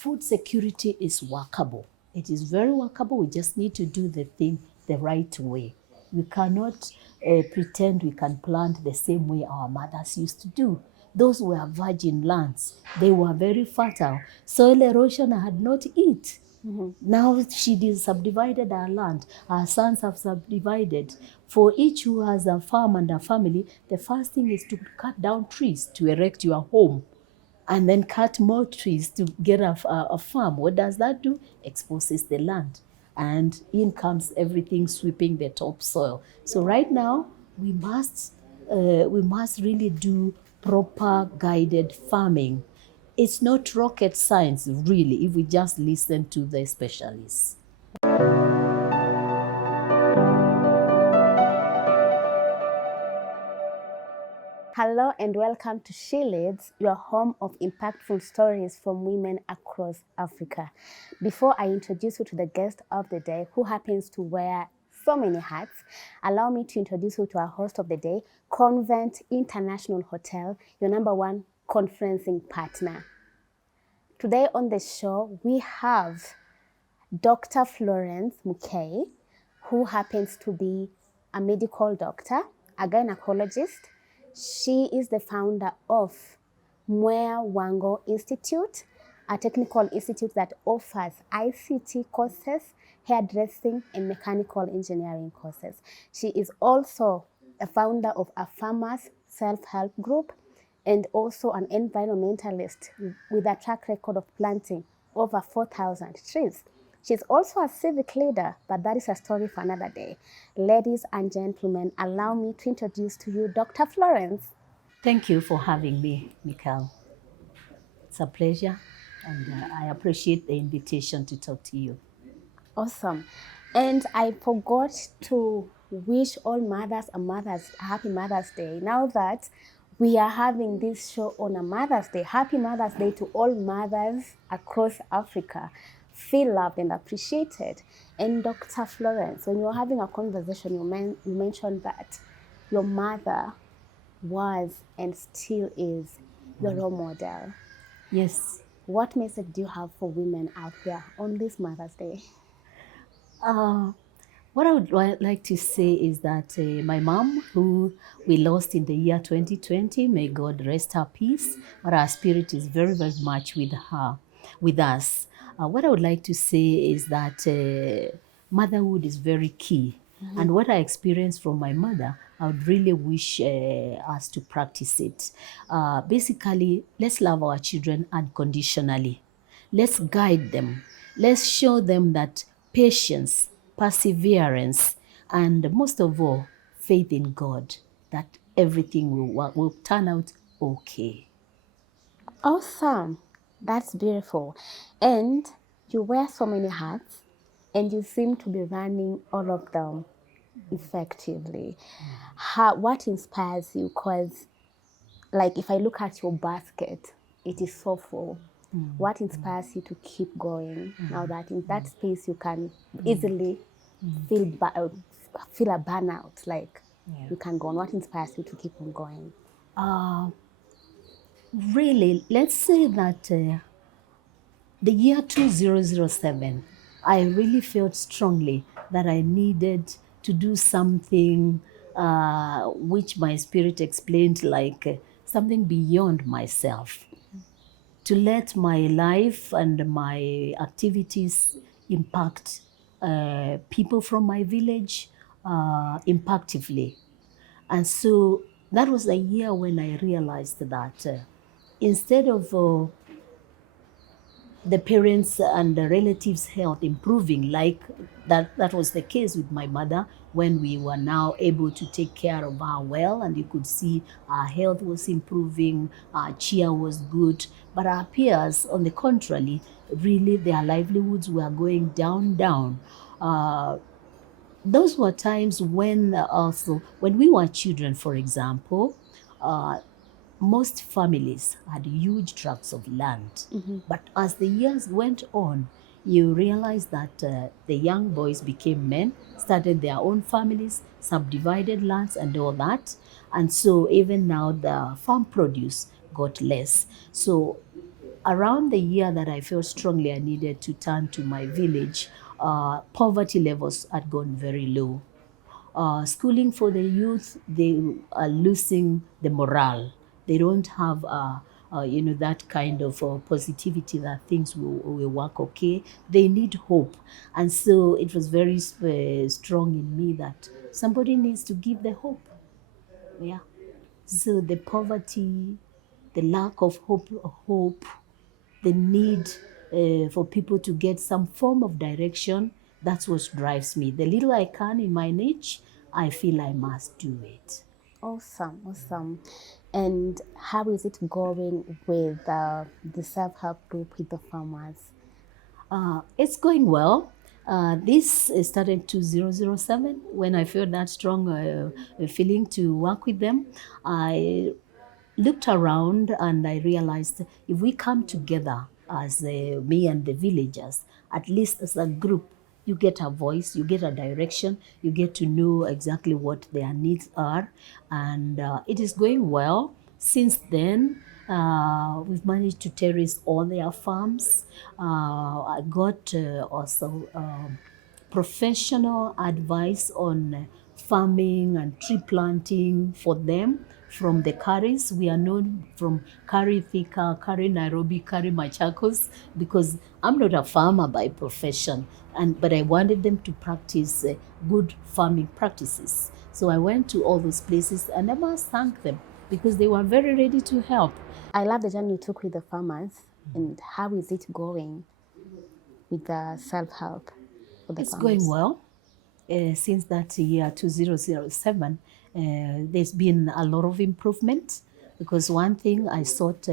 food security is workable. It is very workable. We just need to do the thing the right way. We cannot pretend we can plant the same way our mothers used to do. Those were virgin lands. They were very fertile. Soil erosion had not it. Now she subdivided our land. Our sons have subdivided. For each who has a farm and a family, the first thing is to cut down trees to erect your home, and then cut more trees to get a farm. What does that do? Exposes the land. And in comes everything sweeping the topsoil. So right now, we must really do proper guided farming. It's not rocket science, really, if we just listen to the specialists. Hello and welcome to She Leads, your home of impactful stories from women across Africa. Before I introduce you to the guest of the day, who happens to wear so many hats, allow me to introduce you to our host of the day, Convent International Hotel, your number one conferencing partner. Today on the show, we have Dr. Florence Mukii, who happens to be a medical doctor, a gynecologist. She is the founder of Mwea Wango Institute, a technical institute that offers ICT courses, hairdressing, and mechanical engineering courses. She is also a founder of a farmers self-help group and also an environmentalist with a track record of planting over 4,000 trees. She's also a civic leader, but that is a story for another day. Ladies and gentlemen, allow me to introduce to you Dr. Florence. Thank you for having me, Mikhail. It's a pleasure, and I appreciate the invitation to talk to you. Awesome. And I forgot to wish all mothers a happy Mother's Day. Now that we are having this show on a Mother's Day, happy Mother's Day to all mothers across Africa. Feel loved and appreciated. And Dr. Florence, when you were having a conversation, you mentioned that your mother was and still is your role model. Yes. What message do you have for women out there on this Mother's Day? What I would like to say is that my mom, who we lost in the year 2020, may God rest her peace, but our spirit is very, very much with her, with us. What I would like to say is that motherhood is very key. And what I experienced from my mother, I would really wish us to practice it. Basically, let's love our children unconditionally. Let's guide them. Let's show them that patience, perseverance, and most of all, faith in God, that everything will turn out okay. Awesome. That's beautiful. And you wear so many hats and you seem to be running all of them effectively. What inspires you? Because, like, if I look at your basket, it is so full. What inspires you to keep going now that in that space you can easily feel a burnout? Like, you can go on. What inspires you to keep on going? Really, let's say that the year 2007, I really felt strongly that I needed to do something which my spirit explained like something beyond myself. To let my life and my activities impact people from my village impactively. And so that was a year when I realized that instead of the parents and the relatives' health improving, like that was the case with my mother, when we were now able to take care of her well, and you could see our health was improving, our cheer was good, but our peers, on the contrary, really their livelihoods were going down. Those were times when also, when we were children, for example, most families had huge tracts of land. But as the years went on, you realize that the young boys became men, started their own families, subdivided lands and all that. And so even now the farm produce got less. So around the year that I felt strongly I needed to turn to my village, poverty levels had gone very low. Schooling for the youth, they are losing the morale. They don't have, that kind of positivity that things will work okay. They need hope. And so it was very strong in me that somebody needs to give the hope. Yeah. So the poverty, the lack of hope, the need for people to get some form of direction, that's what drives me. The little I can in my niche, I feel I must do it. Awesome, awesome. And how is it going with the self-help group with the farmers? It's going well. This started 2007 when I felt that strong feeling to work with them. I looked around and I realized if we come together as me and the villagers, at least as a group, you get a voice, you get a direction, you get to know exactly what their needs are, and it is going well. Since then, we've managed to terrace all their farms. I got also professional advice on farming and tree planting for them from the Karis. We are known from Kari Thika, Kari Nairobi, Kari Machakos, because I'm not a farmer by profession, but I wanted them to practice good farming practices. So I went to all those places and I must thank them because they were very ready to help. I love the journey you took with the farmers. And how is it going with the self-help for the It's going farmers? well. Since that year 2007, there's been a lot of improvement because one thing I sought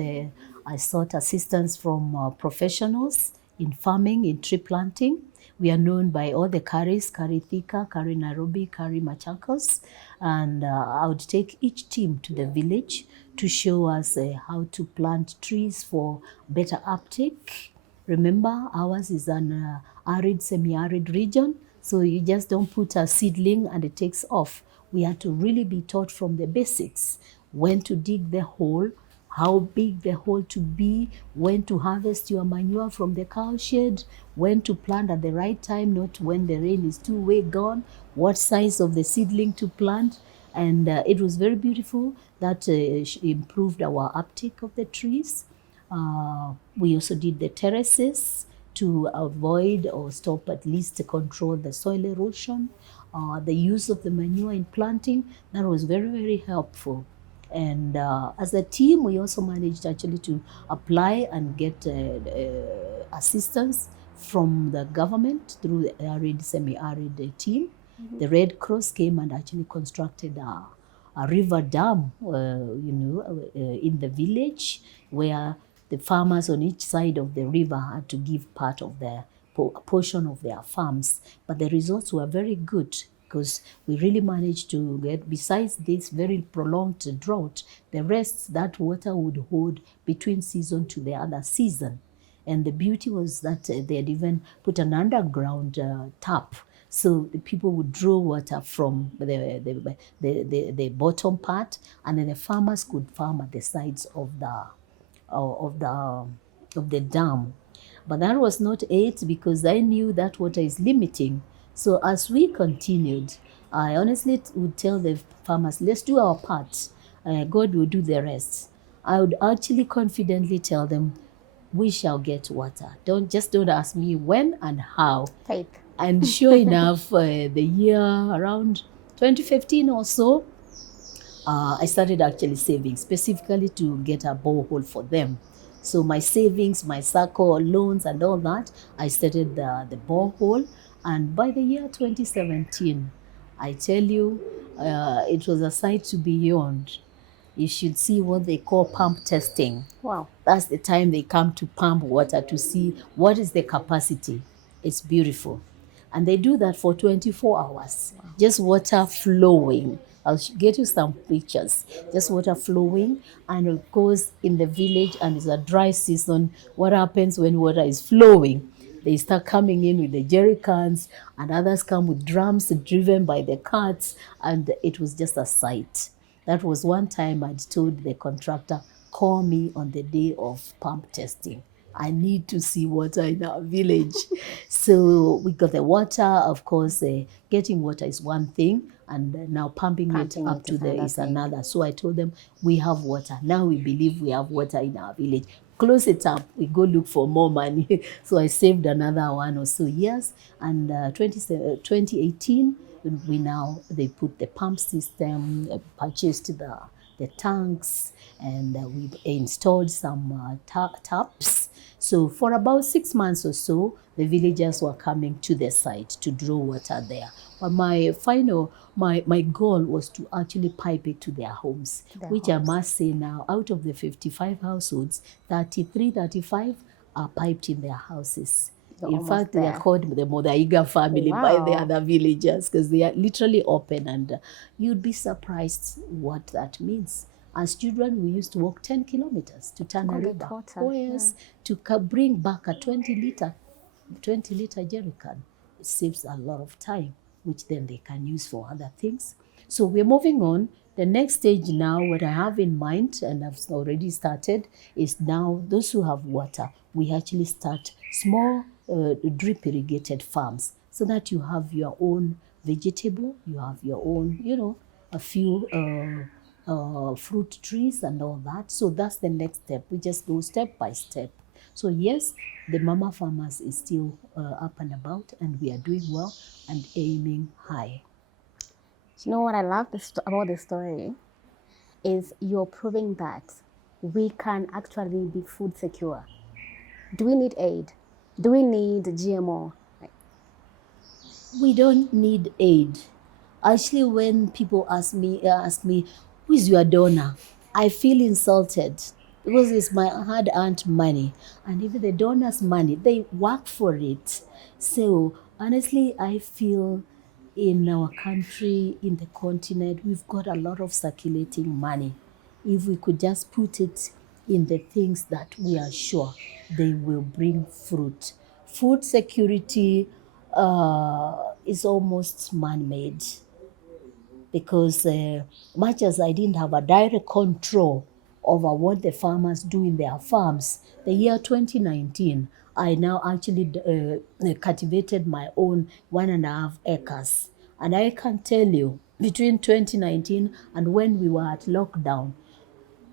assistance from professionals in farming, in tree planting. We are known by all the Karis, Kari Thika, Kari Nairobi, Kari Machakos, and I would take each team to the village to show us how to plant trees for better uptake. Remember, ours is an arid, semi-arid region, so you just don't put a seedling and it takes off. We had to really be taught from the basics, when to dig the hole, how big the hole to be, when to harvest your manure from the cow shed, when to plant at the right time, not when the rain is too way gone, what size of the seedling to plant. And it was very beautiful. That improved our uptake of the trees. We also did the terraces to avoid or stop, at least to control the soil erosion. The use of the manure in planting, that was very, very helpful. And as a team, we also managed actually to apply and get assistance from the government through the arid, semi-arid team. The Red Cross came and actually constructed a river dam, in the village, where the farmers on each side of the river had to give part of their portion of their farms. But the results were very good because we really managed to get, besides this very prolonged drought, the rest that water would hold between season to the other season. And the beauty was that they had even put an underground tap. So the people would draw water from the bottom part, and then the farmers could farm at the sides of the dam. But that was not it, because I knew that water is limiting. So as we continued, I honestly would tell the farmers, let's do our part. God will do the rest. I would actually confidently tell them, we shall get water. Don't ask me when and how. Faith. And sure enough, the year around 2015 or so, I started actually saving specifically to get a borehole for them. So my savings, my circle loans and all that, I started the borehole. And by the year 2017, I tell you, it was a sight to be beyond. You should see what they call pump testing. Wow. That's the time they come to pump water to see what is the capacity. It's beautiful. And they do that for 24 hours. Wow. Just water flowing. I'll get you some pictures. Just water flowing. And of course, in the village, and it's a dry season, what happens when water is flowing? They start coming in with the jerry cans, and others come with drums driven by the carts, and it was just a sight. That was one time I'd told the contractor, call me on the day of pump testing. I need to see water in our village. So we got the water, of course. Getting water is one thing, and now pumping it Pumping up it to is there another is thing. another. So I told them, we have water. Now we believe we have water in our village. Close it up, we go look for more money. So I saved another 1 or 2 years. And 2018, they put the pump system, purchased the tanks, and we installed some taps. So for about 6 months or so, the villagers were coming to the site to draw water there. But my goal was to actually pipe it to their homes, Their which I homes. must say now, out of the 55 households, 33, 35 are piped in their houses. You're In almost fact, they are there. called the Modaiga family by the Wow. other villagers because they are literally open, and you'd be surprised what that means. As children, we used to walk 10 kilometers to turn Go a get river. water. Oh, yes, to bring back a 20 liter jerrycan. It saves a lot of time, which then they can use for other things. So we're moving on. The next stage now, what I have in mind, and I've already started, is now those who have water, we actually start small drip irrigated farms so that you have your own vegetable, you have your own, a few fruit trees and all that. So that's the next step. We just go step by step. So yes, the mama farmers is still up and about, and we are doing well and aiming high. You know what I love about this story is you're proving that we can actually be food secure. Do we need aid? Do we need GMO? We don't need aid. Actually, when people ask me, who is your donor? I feel insulted because it's my hard-earned money, and even the donors' money, they work for it. So honestly, I feel in our country, in the continent, we've got a lot of circulating money. If we could just put it in the things that we are sure they will bring fruit. Food security is almost man-made because much as I didn't have a direct control over what the farmers do in their farms, the year 2019, I now actually cultivated my own 1.5 acres. And I can tell you, between 2019 and when we were at lockdown,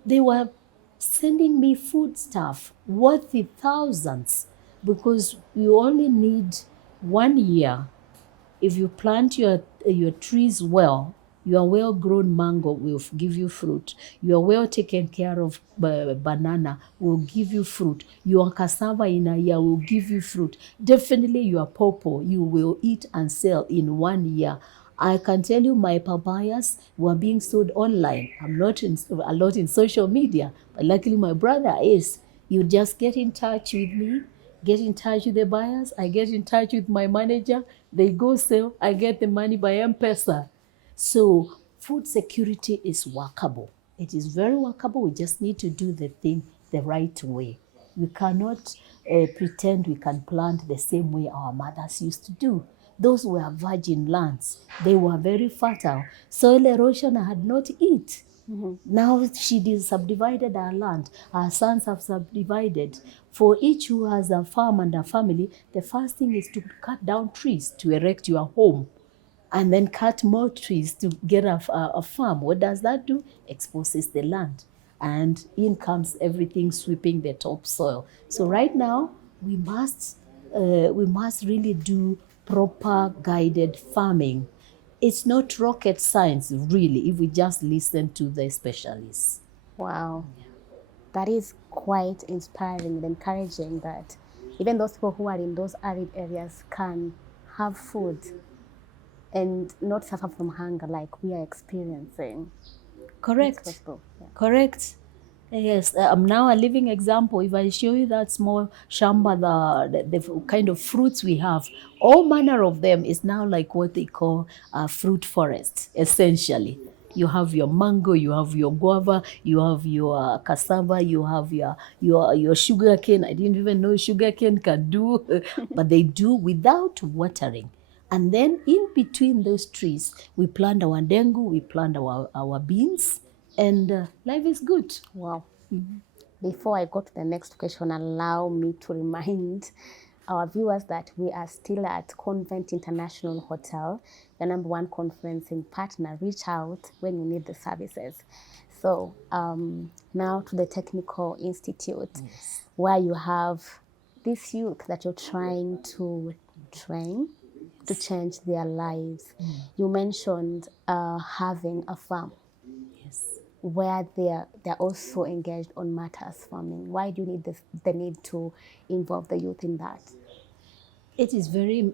they were sending me food stuff worth the thousands because you only need 1 year. If you plant your trees well, your well-grown mango will give you fruit. Your well-taken care of banana will give you fruit. Your cassava in a year will give you fruit. Definitely your pawpaw you will eat and sell in 1 year. I can tell you my papayas were being sold online. I'm not a lot in social media, but luckily my brother is. You just get in touch with me, get in touch with the buyers. I get in touch with my manager. They go sell. I get the money by M-Pesa. So food security is workable. It is very workable. We just need to do the thing the right way. We cannot pretend we can plant the same way our mothers used to do. Those were virgin lands. They were very fertile. Soil erosion had not it. Now she subdivided her land. Her sons have subdivided. For each who has a farm and a family, the first thing is to cut down trees to erect your home, and then cut more trees to get a farm. What does that do? Exposes the land. And in comes everything sweeping the topsoil. So right now, we must really do proper guided farming. It's not rocket science, really, if we just listen to the specialists. Wow. That is quite inspiring and encouraging that even those people who are in those arid areas can have food and not suffer from hunger like we are experiencing. It's Correct. possible. Yeah. Correct. Yes, I'm now a living example. If I show you that small shamba, the kind of fruits we have, all manner of them is now like what they call a fruit forest, essentially. You have your mango, you have your guava, you have your cassava, you have your sugar cane. I didn't even know sugar cane can do, but they do without watering. And then in between those trees, we plant our dengu, we plant our beans, and life is good. Wow. Before I go to the next question, allow me to remind our viewers that we are still at Convent International Hotel, the #1 conferencing partner. Reach out when you need the services. So now to the Technical Institute, where you have this youth that you're trying to train to change their lives. You mentioned having a farm Yes. where they're also engaged on matters farming. Why do you need the need to involve the youth in that? It is very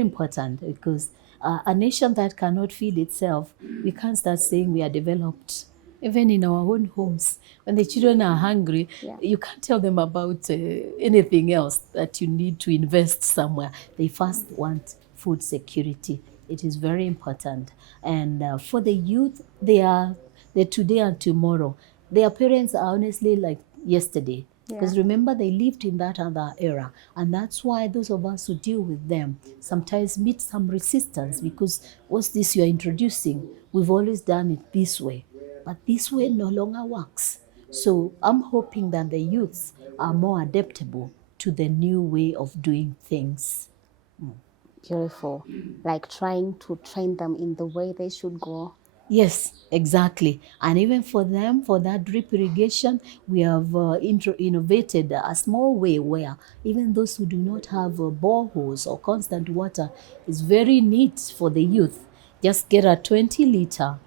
important because a nation that cannot feed itself, we can't start saying we are developed. Even in our own homes, when the children are hungry, Yeah. you can't tell them about anything else that you need to invest somewhere. They first want food security. It is very important. And for the youth, they are the today and tomorrow. Their parents are honestly like yesterday. Because Yeah. remember, they lived in that other era. And that's why those of us who deal with them sometimes meet some resistance because what's this you're introducing? We've always done it this way. But this way no longer works. So I'm hoping that the youths are more adaptable to the new way of doing things. Beautiful. Like trying to train them in the way they should go. Yes, exactly. And even for them, for that drip irrigation, we have innovated a small way where even those who do not have boreholes or constant water is very neat for the youth. Just get a 20-liter,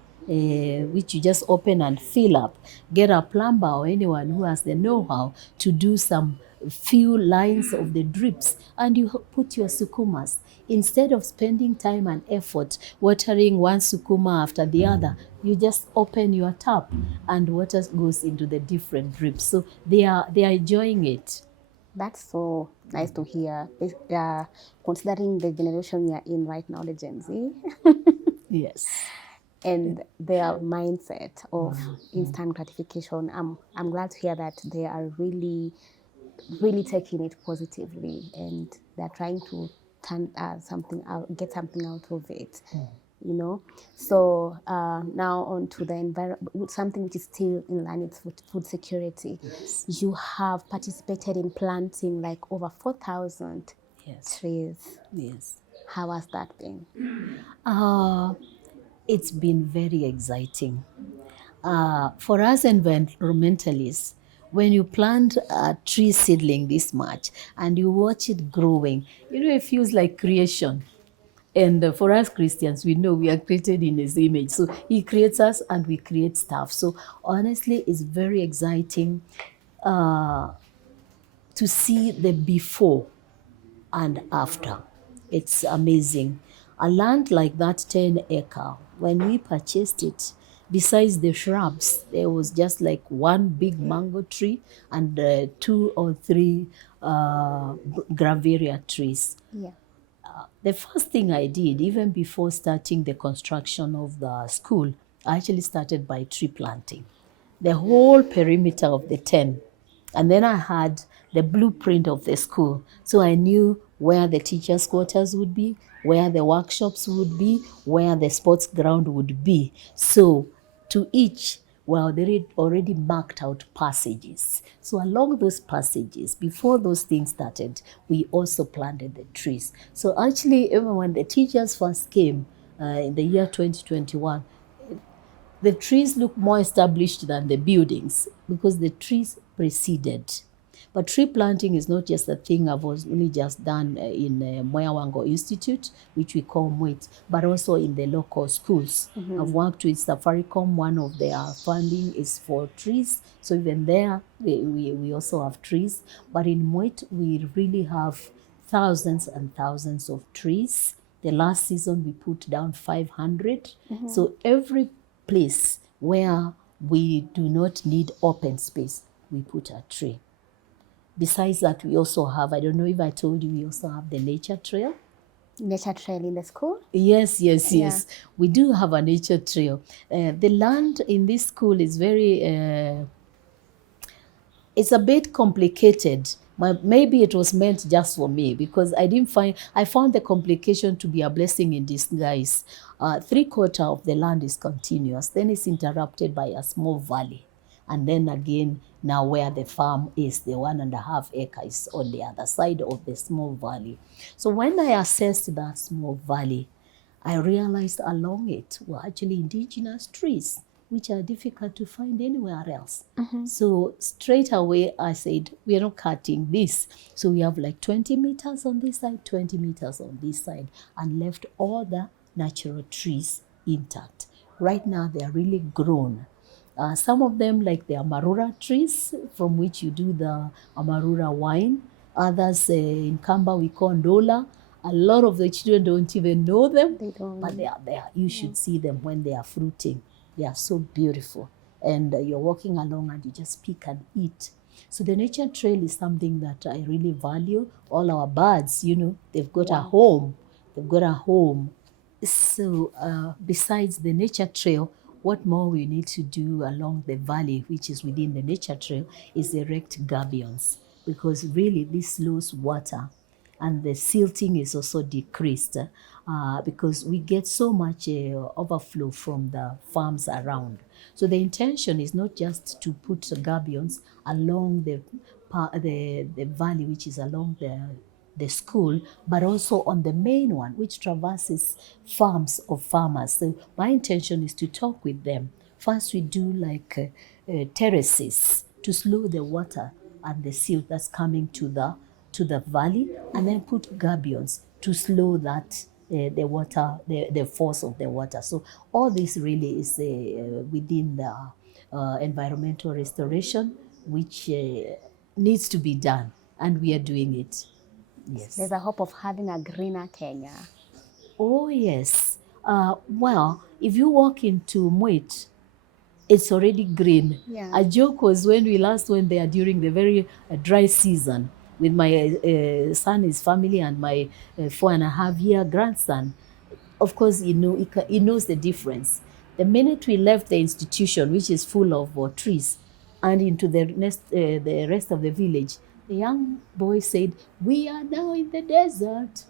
which you just open and fill up. Get a plumber or anyone who has the know-how to do some few lines of the drips, and you put your sukumas. Instead of spending time and effort watering one sukuma after the other, you just open your tap and water goes into the different drips. So they are enjoying it. That's so nice to hear. Considering the generation we are in right now, the Gen Z, Yes. and their mindset of instant gratification. I'm glad to hear that they are really taking it positively, and they're trying to turn something out, get something out of it. You know, so now on to the environment, something which is still in line with food security. You have participated in planting like over 4,000 Yes. trees. Yes. How has that been? It's been very exciting. For us environmentalists, when you plant a tree seedling this much and you watch it growing, it feels like creation. And for us Christians, we know we are created in His image. So He creates us and we create stuff. So honestly, it's very exciting to see the before and after. It's amazing. A land like that 10-acre, when we purchased it, besides the shrubs, there was just like one big mango tree and 2 or 3 graveria trees. Yeah. The first thing I did, even before starting the construction of the school, I actually started by tree planting. The whole perimeter of the 10. And then I had the blueprint of the school. So I knew where the teachers' quarters would be, where the workshops would be, where the sports ground would be. So to each, well, they already marked out passages. So along those passages, before those things started, we also planted the trees. So actually, even when the teachers first came in the year 2021, the trees look more established than the buildings because the trees preceded. But tree planting is not just a thing I've only just done in Moyawango Institute, which we call MWIT, but also in the local schools. I've worked with Safaricom. One of their funding is for trees. So even there, we also have trees. But in MWIT, we really have thousands and thousands of trees. The last season, we put down 500. So every place where we do not need open space, we put a tree. Besides that, we also have, I don't know if I told you, we also have the nature trail. Nature trail in the school? Yes. We do have a nature trail. The land in this school is very, it's a bit complicated. But maybe it was meant just for me because I found the complication to be a blessing in disguise. 3/4 of the land is continuous, then it's interrupted by a small valley. And then again, Now where the farm is, the 1.5 acres on the other side of the small valley. So when I assessed that small valley, I realized along it were actually indigenous trees, which are difficult to find anywhere else. So straight away, I said, we are not cutting this. So we have like 20 meters on this side, 20 meters on this side, and left all the natural trees intact. Right now, they are really grown. Some of them, like the amarura trees, from which you do the amarura wine. Others in Kamba, we call ndola. A lot of the children don't even know them, They don't. but they are there. You should see them when they are fruiting. They are so beautiful. And you're walking along and you just pick and eat. So the nature trail is something that I really value. All our birds, they've got a home. They've got a home. So besides the nature trail, what more we need to do along the valley, which is within the nature trail, is erect gabions, because really this slows water, and the silting is also decreased because we get so much overflow from the farms around. So the intention is not just to put gabions along the valley, which is along the school, but also on the main one, which traverses farms of farmers. So my intention is to talk with them. First, we do like terraces to slow the water and the silt that's coming to the valley, and then put gabions to slow that the water, the force of the water. So all this really is within the environmental restoration, which needs to be done, and we are doing it. Yes. There's a hope of having a greener Kenya. Oh, yes. Well, if you walk into Mwit, it's already green. Yeah. A joke was when we last went there during the very dry season with my son, his family, and my 4.5-year grandson. Of course, he knows the difference. The minute we left the institution, which is full of trees, and into the rest of the village, the young boy said, "We are now in the desert."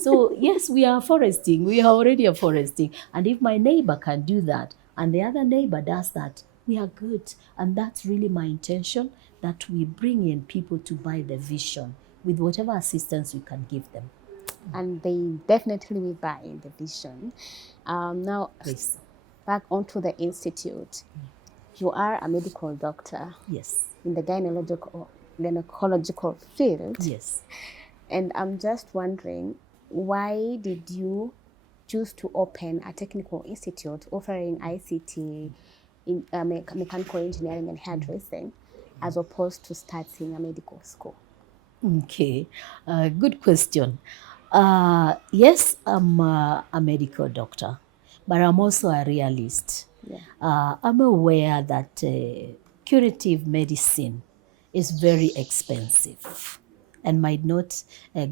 So yes, we are foresting. We are already foresting. And if my neighbor can do that, and the other neighbor does that, we are good. And that's really my intention, that we bring in people to buy the vision with whatever assistance we can give them. And they definitely will buy the vision. Now, Please. back onto the institute. You are a medical doctor. Yes. In the gynecological field. Yes. And I'm just wondering, why did you choose to open a technical institute offering ICT, mechanical engineering and hairdressing, as opposed to starting a medical school? Okay, good question. Yes, I'm a medical doctor, but I'm also a realist. Yeah. I'm aware that curative medicine is very expensive and might not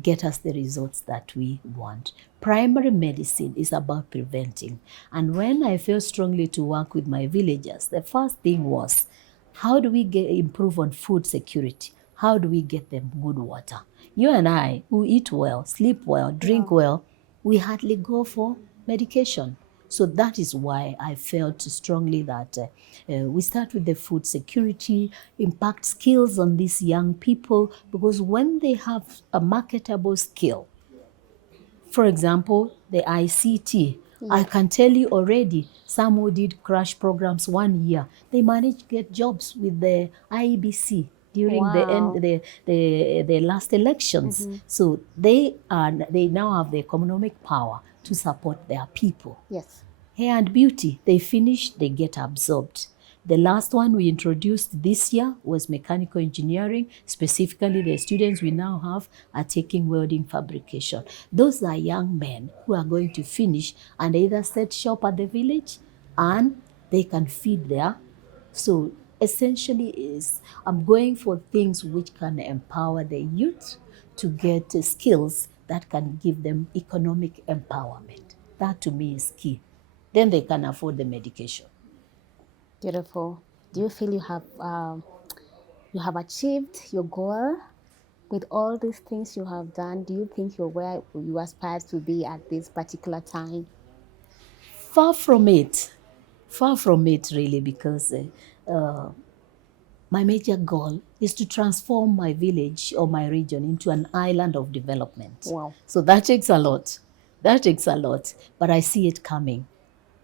get us the results that we want. Primary medicine is about preventing. And when I felt strongly to work with my villagers, the first thing was, how do we improve on food security? How do we get them good water? You and I, who eat well, sleep well, drink well, we hardly go for medication. So that is why I felt strongly that we start with the food security, impact skills on these young people, because when they have a marketable skill, for example, the ICT, I can tell you already, some who did crash programs 1 year, they managed to get jobs with the IEBC during the last elections. So they now have the economic power to support their people. Yes. Hair and beauty, they finish, they get absorbed. The last one we introduced this year was mechanical engineering. Specifically, the students we now have are taking welding fabrication. Those are young men who are going to finish and either set shop at the village and they can feed there. So essentially I'm going for things which can empower the youth to get skills that can give them economic empowerment. That to me is key. Then they can afford the medication. Beautiful. Do you feel you have achieved your goal with all these things you have done? Do you think you're where you aspire to be at this particular time? Far from it really, because My major goal is to transform my village or my region into an island of development. Wow. So that takes a lot. That takes a lot. But I see it coming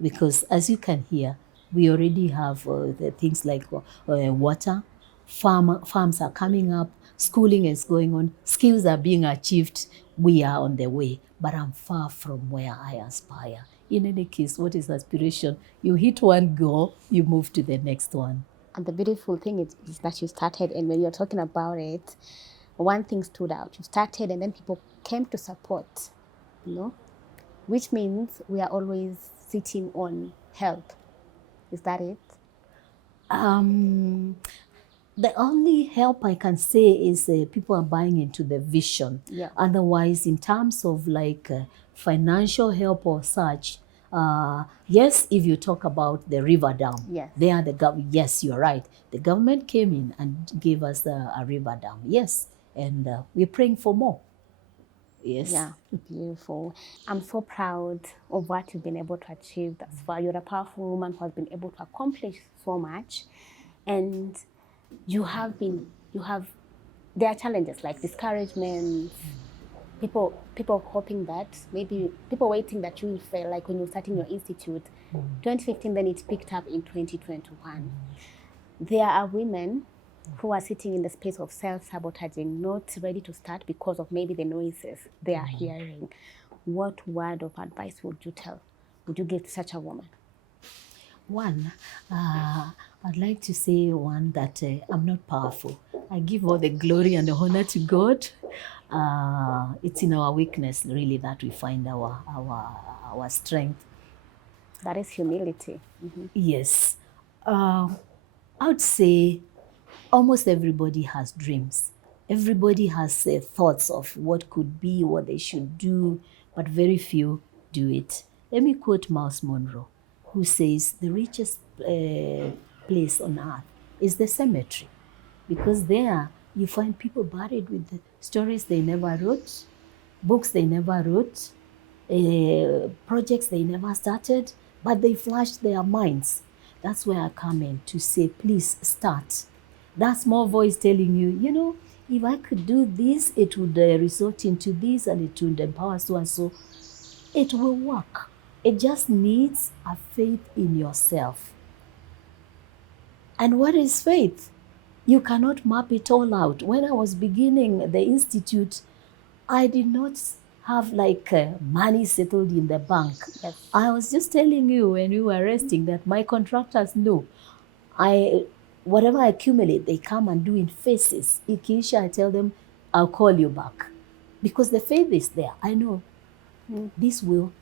because, as you can hear, we already have the things like water, farms are coming up, schooling is going on, skills are being achieved. We are on the way, but I'm far from where I aspire. In any case, what is aspiration? You hit one goal, you move to the next one. And the beautiful thing is that you started, and when you're talking about it, one thing stood out. You started, and then people came to support, you know, which means we are always sitting on help. Is that it? The only help I can say is people are buying into the vision. Yeah. Otherwise, in terms of like financial help or such, yes, if you talk about the river dam, Yes. they are the yes, you're right. The government came in and gave us a river dam, yes, and we're praying for more. Yes. Yeah, beautiful. I'm so proud of what you've been able to achieve thus far. You're a powerful woman who has been able to accomplish so much. And there are challenges like discouragement, people hoping that maybe people waiting that you will fail, like when you're starting your institute. 2015, then it picked up in 2021. There are women who are sitting in the space of self-sabotaging, not ready to start because of maybe the noises they are hearing. What word of advice would you give to such a woman? One, I'd like to say that I'm not powerful. I give all the glory and the honor to God. It's in our weakness, really, that we find our strength. That is humility. Yes. I would say almost everybody has dreams. Everybody has thoughts of what could be, what they should do, but very few do it. Let me quote Miles Monroe, who says the richest place on earth is the cemetery, because there you find people buried with the stories they never wrote, books they never wrote, projects they never started, but they flashed their minds. That's where I come in to say, please start. That small voice telling you, you know, if I could do this, it would result into this and it would empower so and so. It will work. It just needs a faith in yourself. And what is faith? You cannot map it all out. When I was beginning the institute, I did not have like money settled in the bank. Yes. I was just telling you when you were resting that my contractors know. Whatever I accumulate, they come and do in phases. Ikiisha, I tell them, I'll call you back. Because the faith is there. I know this will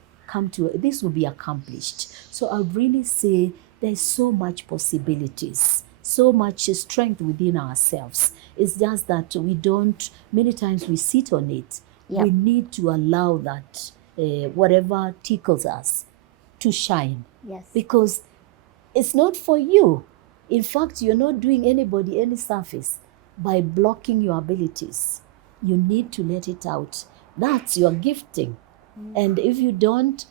be accomplished. So I would really say there's so much possibilities, so much strength within ourselves. It's just that many times we sit on it. Yep. We need to allow that whatever tickles us to shine. Yes. Because it's not for you. In fact, you're not doing anybody any service by blocking your abilities. You need to let it out. That's your gifting. And if you don't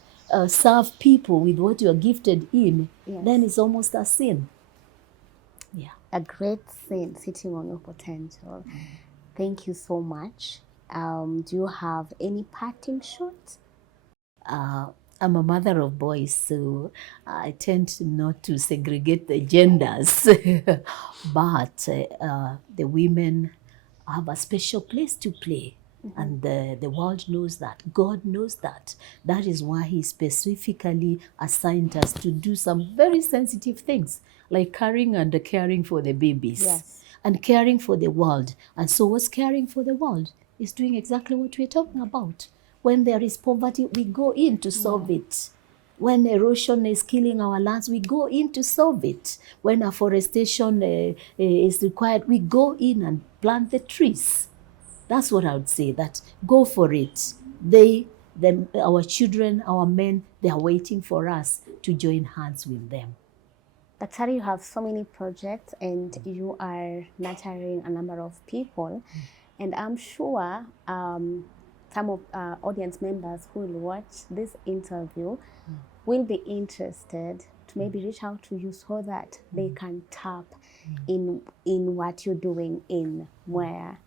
serve people with what you're gifted in, then it's almost a sin. Yeah. A great sin, sitting on your potential. Thank you so much. Do you have any parting shot? I'm a mother of boys, so I tend not to segregate the genders. But the women have a special place to play. And the world knows that. God knows that. That is why He specifically assigned us to do some very sensitive things, like caring and caring for the babies. Yes. And caring for the world. And so what's caring for the world is doing exactly what we're talking about. When there is poverty, we go in to solve it. When erosion is killing our lands, we go in to solve it. When afforestation is required, we go in and plant the trees. That's what I would say, that go for it. Our children, our men, they are waiting for us to join hands with them. Daktari, you have so many projects and you are nurturing a number of people. And I'm sure some of our audience members who will watch this interview will be interested to maybe reach out to you so that they can tap in what you're doing in where.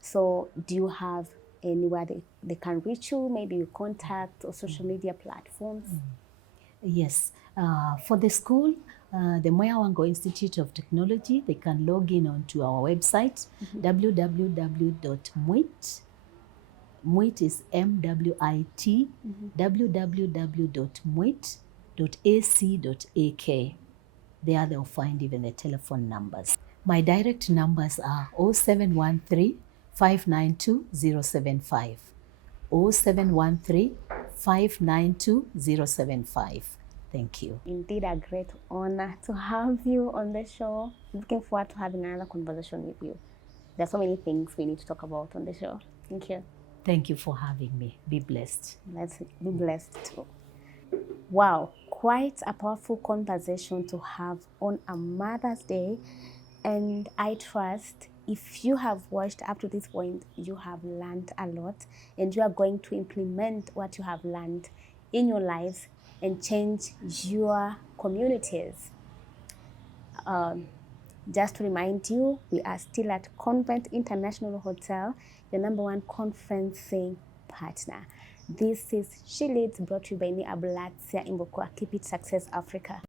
So do you have anywhere they can reach you, maybe you contact or social media platforms? Yes, for the school, the Moyawango Institute of Technology, they can log in onto our website, www.mwit. Mwit is MWIT, www.mwit.ac.ak. There they'll find even the telephone numbers. My direct numbers are 0713 592 075. 0713 592 075. Thank you. Indeed, a great honor to have you on the show. Looking forward to having another conversation with you. There's so many things we need to talk about on the show. Thank you. Thank you for having me. Be blessed. Let's be blessed too. Wow, quite a powerful conversation to have on a Mother's Day. And I trust if you have watched up to this point, you have learned a lot and you are going to implement what you have learned in your lives and change your communities. Just to remind you, we are still at Convent International Hotel, your #1 conferencing partner. This is She Leads, brought to you by me, Ablatia Imbokwa. Keep it Success Africa.